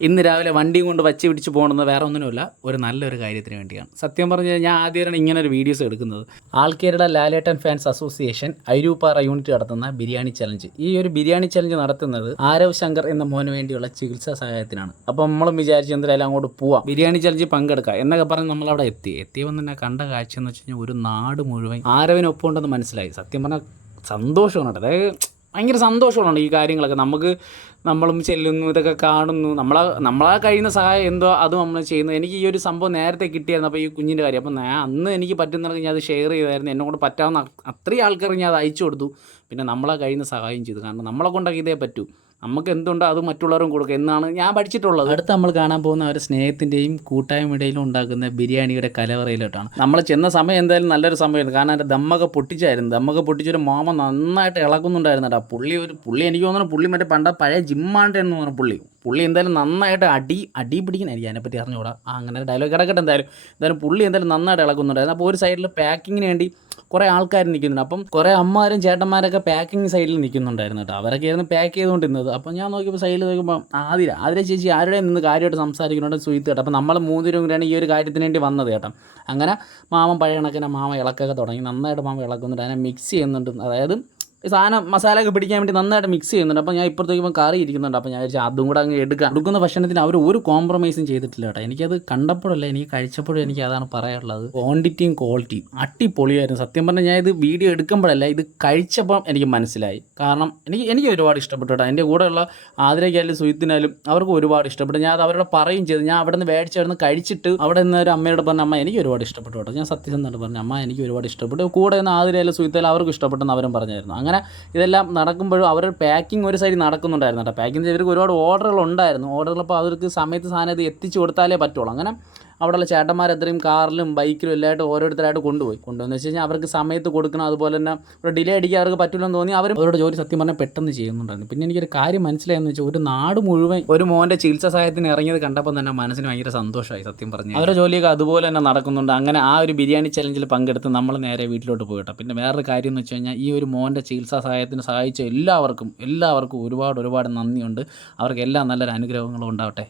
ഇന്ന് രാവിലെ വണ്ടിയും കൊണ്ട് വച്ച് പിടിച്ച് പോകണമെന്ന് വേറെ ഒന്നിനുമില്ല ഒരു നല്ലൊരു കാര്യത്തിന് വേണ്ടിയാണ്. സത്യം പറഞ്ഞു കഴിഞ്ഞാൽ ഞാൻ ആദ്യമായിട്ടാണ് ഇങ്ങനെ ഒരു വീഡിയോസ് എടുക്കുന്നത്. ആൾക്കേരുടെ Lalettan fans association Aruppara unit നടത്തുന്ന ബിരിയാണി ചലഞ്ച്. ഈ ഒരു ബിരിയാണി ചലഞ്ച് നടത്തുന്നത് ആരവ് ശങ്കർ എന്ന മോന് വേണ്ടിയുള്ള ചികിത്സാ സഹായത്തിനാണ്. അപ്പോൾ നമ്മളും വിചാരിച്ച് എന്തായാലും അങ്ങോട്ട് പോവാം. ബിരിയാണി ചലഞ്ച് പങ്കെടുക്കാം എന്നൊക്കെ പറഞ്ഞ് നമ്മളവിടെ എത്തി. എത്തിയപ്പോൾ തന്നെ കണ്ട കാഴ്ച എന്ന് വെച്ച് കഴിഞ്ഞാൽ ഒരു നാട് മുഴുവൻ ആരവിനൊപ്പം ഉണ്ടെന്ന് മനസ്സിലായി. സത്യം പറഞ്ഞാൽ സന്തോഷമാണ് അതായത് ഭയങ്കര സന്തോഷമാണ് ഈ കാര്യങ്ങളൊക്കെ. നമുക്ക് നമ്മളും ചെല്ലുന്നു ഇതൊക്കെ കാണുന്നു. നമ്മളെ നമ്മളാ കഴിയുന്ന സഹായം എന്തോ അത് നമ്മൾ ചെയ്യുന്നു. എനിക്ക് ഈ ഒരു സംഭവം നേരത്തെ കിട്ടിയായിരുന്നു അപ്പോൾ ഈ കുഞ്ഞിന്റെ കാര്യം. അപ്പോൾ ഞാൻ അന്ന് എനിക്ക് പറ്റുന്നുണ്ടെങ്കിൽ ഞാൻ അത് ഷെയർ ചെയ്തായിരുന്നു. എന്നെ കൊണ്ട് പറ്റാവുന്ന അത്രയും ആൾക്കാർ ഞാൻ അത് അയച്ചു കൊടുത്തു. പിന്നെ നമ്മളെ കഴിയുന്ന സഹായം ചെയ്തു. കാരണം നമ്മളെ കൊണ്ടൊക്കെ ഇതേ പറ്റൂ. നമുക്ക് എന്തുണ്ടോ അത് മറ്റുള്ളവരും കൊടുക്കുക എന്നാണ് ഞാൻ പഠിച്ചിട്ടുള്ളത്. അടുത്ത് നമ്മൾ കാണാൻ പോകുന്ന ഒരു സ്നേഹത്തിന്റെയും കൂട്ടായ്മയുടെയും ഉണ്ടാക്കുന്ന ബിരിയാണിയുടെ കലവറയിലോട്ടാണ്. നമ്മൾ ചെന്ന സമയം എന്തായാലും നല്ലൊരു സമയമായിരുന്നു. കാരണം എന്റെ ദമ്മൊക്കെ പൊട്ടിച്ചായിരുന്നു. ദമ്മൊക്കെ പൊട്ടിച്ചൊരു മോമ നന്നായിട്ട് ഇളകുന്നുണ്ടായിരുന്നു കേട്ടോ പുള്ളി ഒരു പുള്ളി എനിക്ക് തോന്നുന്നു പുള്ളി മറ്റേ പണ്ട പഴയ ജിമ്മാണ്ടെന്ന് തോന്നുന്നു പുള്ളി. പുള്ളി എന്തായാലും നന്നായിട്ട് അടി അടി എനിക്ക് അതിനെപ്പറ്റി അറിഞ്ഞുകൂടാ. അങ്ങനെ ഡയലോഗ് കിടക്കട്ടെ എന്തായാലും. എന്തായാലും പുള്ളി എന്തായാലും നന്നായിട്ട് ഇളക്കുന്നുണ്ടായിരുന്നു അപ്പോൾ ഒരു സൈഡിൽ പാക്കിങ്ങിന് വേണ്ടി കുറേ ആൾക്കാർ നിൽക്കുന്നുണ്ട്. അപ്പം കുറേ അമ്മമാരും ചേട്ടന്മാരൊക്കെ പാക്കിംഗ് സൈഡിൽ നിൽക്കുന്നുണ്ടായിരുന്നു കേട്ടോ. അവരൊക്കെ ആയിരുന്നു പാക്ക് ചെയ്തുകൊണ്ടിരുന്നത് അപ്പം ഞാൻ നോക്കിയപ്പോൾ സൈഡിൽ നോക്കുമ്പോൾ ആതിര ആതിര ചേച്ചി ആരുടെ നിന്ന് കാര്യമായിട്ട് സംസാരിക്കുന്നുണ്ട് സുഹൃത്ത് കേട്ടോ. അപ്പം നമ്മൾ മൂന്നുപേരും കൂടിയാണ് ഈ ഒരു കാര്യത്തിന് വേണ്ടി വന്നത് കേട്ടോ. അങ്ങനെ മാമൻ പഴയ കണക്കിന് മാമ ഇളക്കൊക്കെ തുടങ്ങി. നന്നായിട്ട് മാമ ഇളക്കുന്നുണ്ട്. അതിനെ മിക്സ് ചെയ്യുന്നുണ്ട്. അതായത് സാധനം മസാലയൊക്കെ പിടിക്കാൻ വേണ്ടി നന്നായിട്ട് മിക്സ് ചെയ്യുന്നുണ്ട്. അപ്പോൾ ഞാൻ ഇപ്പുറത്തേക്ക് ഇപ്പം കറി ഇരിക്കുന്നുണ്ട്. അപ്പോൾ ഞാൻ വിചാരിച്ചു അതും കൂടെ അങ്ങ് എടുക്കാം. എടുക്കുന്ന ഭക്ഷണത്തിന് അവർ ഒരു കോംപ്രമൈസും ചെയ്തിട്ടില്ല കേട്ടോ. എനിക്കത് കണ്ടപ്പോഴല്ല എനിക്ക് കഴിച്ചപ്പോഴും എനിക്ക് അതാണ് പറയാനുള്ളത്. ക്വാണ്ടിറ്റിയും ക്വാളിറ്റിയും അടിപൊളിയായിരുന്നു. സത്യം പറഞ്ഞാൽ ഞാൻ ഇത് വീഡിയോ എടുക്കുമ്പോഴല്ല ഇത് കഴിച്ചപ്പം എനിക്ക് മനസ്സിലായി. കാരണം എനിക്ക് എനിക്ക് ഒരുപാട് ഇഷ്ടപ്പെട്ടു കേട്ടോ. എന്റെ കൂടെയുള്ള ആതിരയ്ക്കായാലും സുഹൃത്തിനായാലും അവർക്ക് ഒരുപാട് ഇഷ്ടപ്പെട്ടു. ഞാൻ അത് അവരോട് പറയും ചെയ്തു. ഞാൻ അവിടെ നിന്ന് മേടിച്ച് അവിടെ നിന്ന് കഴിച്ചിട്ട് അവിടെ നിന്ന് ഒരു അമ്മയോട് പറഞ്ഞ അമ്മ എനിക്ക് ഒരുപാട് ഇഷ്ടപ്പെട്ടു കേട്ടോ. ഞാൻ സത്യസന്ധമായിട്ട് പറഞ്ഞു അമ്മ എനിക്ക് ഒരുപാട് ഇഷ്ടപ്പെട്ടു. കൂടെ നിന്ന് ആതിരയായാലും സുഹൃത്തായാലും അവർക്ക് ഇഷ്ടപ്പെട്ടെന്ന് അവരും പറഞ്ഞായിരുന്നു. അങ്ങനെ ഇതെല്ലാം നടക്കുമ്പോഴും അവർ പാക്കിംഗ് ഒരു സൈഡിൽ നടക്കുന്നുണ്ടായിരുന്നു കേട്ടോ. പാക്കിംഗ് ഇവർക്ക് ഒരുപാട് ഓർഡറുകൾ ഉണ്ടായിരുന്നു. ഓർഡറുകൾ അപ്പോൾ അവർക്ക് സമയത്ത് സാധനം ഇത് എത്തിച്ചു കൊടുത്താലേ പറ്റുള്ളൂ. അങ്ങനെ അവിടെയുള്ള ചേട്ടന്മാർ എത്രയും കാറിലും ബൈക്കിലും എല്ലായിട്ട് ഓരോരുത്തരായിട്ട് കൊണ്ടുപോയി. കൊണ്ടുവന്ന് വെച്ച് കഴിഞ്ഞാൽ അവർക്ക് സമയത്ത് കൊടുക്കണം. അതുപോലെ തന്നെ ഒരു ഡിലേ അടിക്കാൻ അവർക്ക് പറ്റില്ലെന്ന് തോന്നി അവർ അവരുടെ ജോലി സത്യം പറഞ്ഞാൽ പെട്ടെന്ന് ചെയ്യുന്നുണ്ടായിരുന്നു. പിന്നെ എനിക്കൊരു കാര്യം മനസ്സിലായെന്ന് വെച്ചാൽ ഒരു നാട് മുഴുവൻ ഒരു മോന്റെ ചികിത്സാ സഹായത്തിന് ഇറങ്ങിയത് കണ്ടപ്പോൾ തന്നെ മനസ്സിന് ഭയങ്കര സന്തോഷമായി സത്യം പറഞ്ഞു അവരുടെ ജോലിയൊക്കെ അതുപോലെ തന്നെ നടക്കുന്നുണ്ട്. അങ്ങനെ ആ ഒരു ബിരിയാണി ചലഞ്ചിൽ പങ്കെടുത്ത് നമ്മൾ നേരെ വീട്ടിലോട്ട് പോയിട്ടോ പിന്നെ വേറൊരു കാര്യം എന്ന് വെച്ച് കഴിഞ്ഞാൽ ഈ ഒരു മോന്റെ ചികിത്സാ സഹായത്തിന് സഹായിച്ച എല്ലാവർക്കും എല്ലാവർക്കും ഒരുപാട് ഒരുപാട് നന്ദിയുണ്ട്. അവർക്ക് എല്ലാ നല്ലൊരു അനുഗ്രഹങ്ങളും ഉണ്ടാവട്ടെ.